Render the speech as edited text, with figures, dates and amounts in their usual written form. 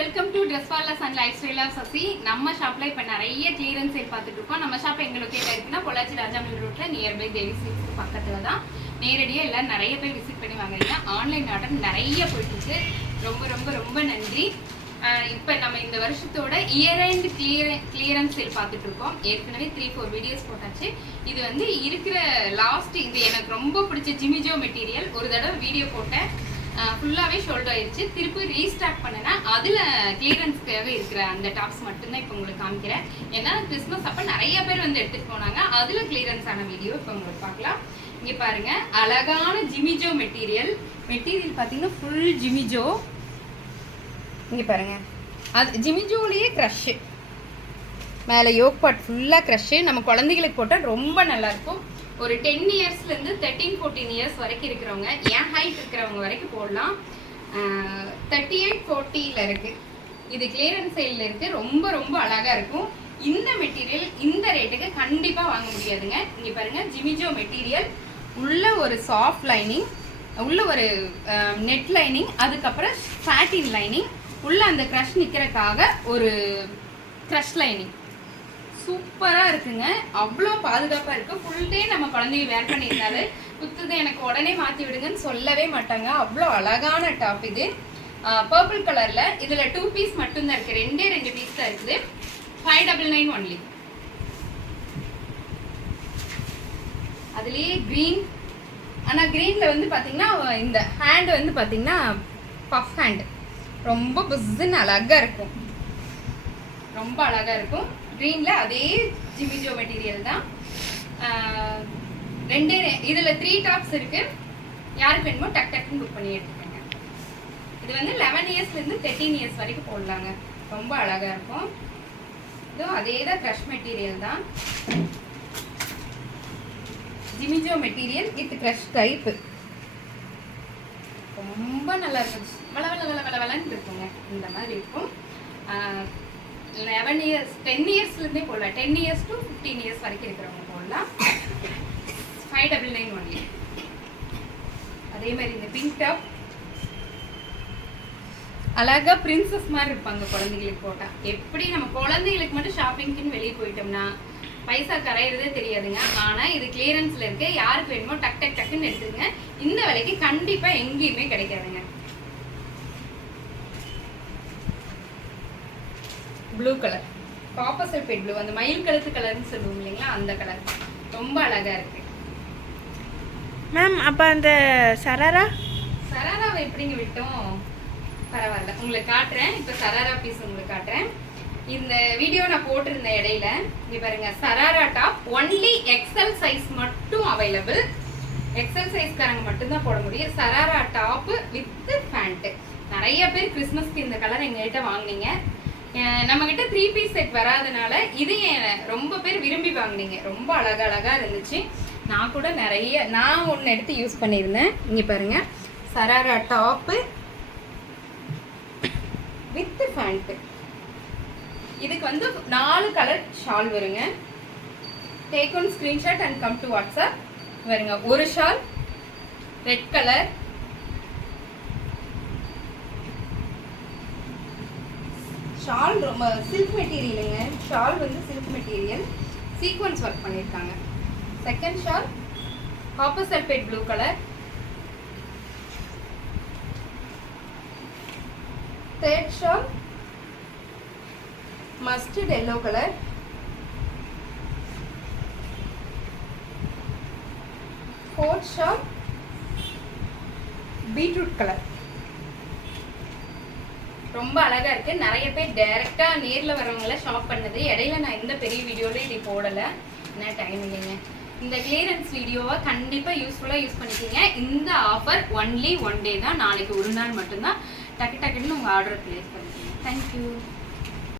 Welcome to dress for less and lifestyle of Sasi. நம்ம ஷாப்ல இப்போ நிறைய கிளியரன்ஸ் சேல் பார்த்துட்டு இருக்கோம். நம்ம ஷாப் எங்க லொக்கேட் இருக்குன்னா பொள்ளாச்சி ராஜாமணி ரோட்ல நியர்பை தேவி ஸ்ட்ரீட் பக்கத்துல தான். நேரடியாக எல்லாம் நிறைய பேர் விசிட் பண்ணி வாங்குறீங்க. ஆன்லைன் ஆர்டர் நிறைய போயிட்டு இருக்கு. ரொம்ப ரொம்ப ரொம்ப நன்றி. இப்போ நம்ம இந்த வருஷத்தோட இயர் எண்ட் கிளியரன்ஸ் சேல் பார்த்துட்டு இருக்கோம். ஏற்கனவே 3-4 வீடியோஸ் போட்டாச்சு. இது வந்து இருக்கிற லாஸ்ட் இது எனக்கு ரொம்ப பிடிச்ச ஜிமிஜோ மெட்டீரியல். ஒரு தடவை வீடியோ போட்டேன், ஃபுல்லாகவே ஷோல்டர் ஆயிடுச்சு. திருப்பி ரீஸ்டார்ட் பண்ணேன்னா அதில் கிளியரன்ஸ்க்காக இருக்கிற அந்த டாப்ஸ் மட்டும்தான் இப்போ உங்களுக்கு காமிக்கிறேன். ஏன்னா கிறிஸ்மஸ் அப்போ நிறைய பேர் வந்து எடுத்துகிட்டு போனாங்க. அதில் கிளியரன்ஸ் ஆன வீடியோ இப்போ உங்களுக்கு பார்க்கலாம். இங்கே பாருங்க, அழகான ஜிமிஜோ மெட்டீரியல் பார்த்தீங்கன்னா ஃபுல் ஜிமிஜோ. இங்கே பாருங்க, அது ஜிமிஜோலேயே க்ரஷ்ஷு, மேலே யோக் பார்ட் ஃபுல்லாக க்ரஷ்ஷு. நம்ம குழந்தைகளுக்கு போட்டால் ரொம்ப நல்லாயிருக்கும். ஒரு 10 இயர்ஸ்லேருந்து 13-14 இயர்ஸ் வரைக்கும் இருக்கிறவங்க, என் ஹைட் இருக்கிறவங்க வரைக்கும் போடலாம். 38-40 இருக்குது. இது கிளியரன்ஸ் சேலில் இருக்குது. ரொம்ப ரொம்ப அழகாக இருக்கும். இந்த மெட்டீரியல் இந்த ரேட்டுக்கு கண்டிப்பாக வாங்க முடியாதுங்க. இங்கே பாருங்கள், ஜிமிஜோ மெட்டீரியல் உள்ள ஒரு சாஃப்ட் லைனிங், உள்ள ஒரு நெட் லைனிங், அதுக்கப்புறம் சாட்டின் லைனிங், உள்ள அந்த க்ரஷ் நிற்கிறதுக்காக ஒரு க்ரஷ் லைனிங். சூப்பராக இருக்குங்க. அவ்வளோ பாதுகாப்பாக இருக்குது. ஃபுல் டே நம்ம குழந்தைங்க வேர் பண்ணியிருந்தாலும் குத்துது எனக்கு உடனே மாற்றி விடுங்கன்னு சொல்லவே மாட்டாங்க. அவ்வளோ அழகான டாப் இது. பர்பிள் கலரில் இதில் 2 பீஸ் மட்டும்தான் இருக்குது. 2 பீஸ் தான் இருக்குது. 599 ஒன்லி. அதுலேயே க்ரீன், ஆனால் க்ரீனில் வந்து பார்த்தீங்கன்னா இந்த ஹேண்டு வந்து பார்த்தீங்கன்னா பஃப் ஹேண்டு, ரொம்ப புஸ்ஸுன்னு அழகாக இருக்கும். ரொம்ப அழகாக இருக்கும். க்ரீனில் அதே ஜிமிஜோ மெட்டீரியல் தான். இதில் 3 டாப்ஸ் இருக்குது. யாருக்கு வேணுமோ டக் டக்குன்னு புக் பண்ணி எடுத்துக்கோங்க. இது வந்து 11 இயர்ஸ்லேருந்து 13 இயர்ஸ் வரைக்கும் போடலாங்க. ரொம்ப அழகாக இருக்கும். இதுவும் அதே தான் க்ரஷ் மெட்டீரியல் தான். ஜிமிஜோ மெட்டீரியல் வித் க்ரஷ் டைப்பு. ரொம்ப நல்லா இருக்கும். வளன்னு இருக்குங்க. இந்த மாதிரி இருக்கும். 11 இயர்ஸ் 10 இயர்ஸ்லேருந்தே போடலாம். 10 இயர்ஸ் to 15 இயர்ஸ் வரைக்கும் இருக்கிறவங்க போடலாம். 599 ஒன்லி. அதே மாதிரி இந்த பிங்க் டாப் அழகா பிரின்சஸ் மாதிரி இருப்பாங்க குழந்தைகளுக்கு போட்டால். எப்படி நம்ம குழந்தைகளுக்கு மட்டும் ஷாப்பிங்க்குன்னு வெளியே போயிட்டோம்னா பைசா கரையிறதே தெரியாதுங்க. ஆனால் இது கிளியரன்ஸில் இருக்க, யாருக்கு வேணுமோ டக் டக் டக்குன்னு எடுத்துங்க. இந்த விலைக்கு கண்டிப்பாக எங்கேயுமே கிடைக்காதுங்க. Blue colour, copper sulphate blue, அந்த மயில் கழுத்து கலர்னு சொல்லுவோம் இல்லைங்களா, அந்த கலர் ரொம்ப அழகா இருக்கு மேம். அப்போ அந்த சராராவை எப்படிங்க விட்டோம்? பரவாயில்ல, உங்களுக்கு காட்டுறேன். இப்போ சராரா பீஸ் உங்களுக்கு காட்டுறேன். இந்த வீடியோ நான் போட்டிருந்த இடையில இங்க பாருங்க, sharara top only XL size மட்டும் அவைலபிள். எக்ஸல் சைஸ்காரங்க மட்டும்தான் போட முடியும். Sharara top with pant. நிறைய பேர் கிறிஸ்மஸ்க்கு இந்த கலர் எங்ககிட்ட வாங்கினீங்க. நம்ம கிட்ட 3 பீஸ் செட் வராதனால இது ரொம்ப பேர் விரும்பி வாங்கினீங்க. ரொம்ப அழகா இருந்துச்சு. நான் கூட நான் ஒன்று எடுத்து யூஸ் பண்ணியிருந்தேன். இங்கே பாருங்க, சராரா டாப்பு வித் பேண்ட். இதுக்கு வந்து 4 கலர் ஷால் வருங்க. Take one screenshot and come to WhatsApp. வருங்க, ஒரு ஷால் ரெட் கலர், ஷால் ரொம்ப சில்க் மெட்டீரியலுங்க. ஷால் வந்து சில்க் மெட்டீரியல், சீக்வன்ஸ் ஒர்க் பண்ணியிருக்காங்க. Second shawl copper sulphate blue colour. Third shawl mustard yellow colour. Fourth shawl beetroot colour. ரொம்ப அழகா இருக்கு. நிறைய பேர் டைரக்டா நேர்ல வரவங்கள ஷாப் பண்ணது. இடையில நான் எந்த பெரிய வீடியோல இது போடல, என்ன டைம் இல்லைங்க. இந்த கிளியரன்ஸ் வீடியோவை கண்டிப்பா யூஸ்ஃபுல்லா யூஸ் பண்ணிக்கோங்க. இந்த ஆஃபர் ஒன்லி 1 டே தான். நாளைக்கு ஒரு நாள் மட்டும்தான். டக்கு டக்குன்னு உங்க ஆர்டர் பிளேஸ் பண்ணிக்கோங்க. தேங்க்யூ.